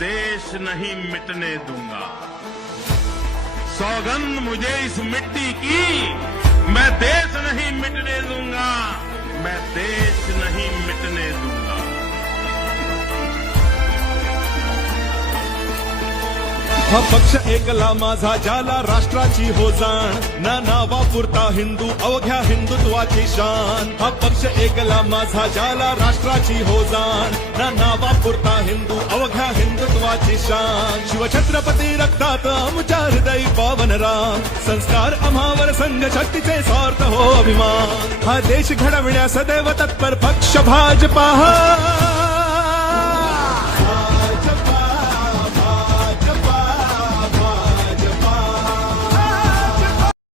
देश नहीं मिटने दूंगा। सौगंध मुझे इस मिट्टी की, मैं देश नहीं मिटने दूंगा, मैं देश नहीं मिटने दूंगा। हा पक्ष एकला माझा ज्याला राष्ट्राची हो जाण, ना नावापुरता हिंदू अवघ्या हिंदुत्वाची शान। हा पक्ष एकला माझा ज्याला राष्ट्राची हो जाण, ना नावापुरता हिंदू अवघ्या हिंदुत्वाची शान। शिवछत्रपती रक्तात आमच्या हृदयी पावन राम, संस्कार आम्हावर संघ शक्तीचे सार्थ हो अभिमान। हा देश घडविण्यास सदैव तत्पर पक्ष भाजपा।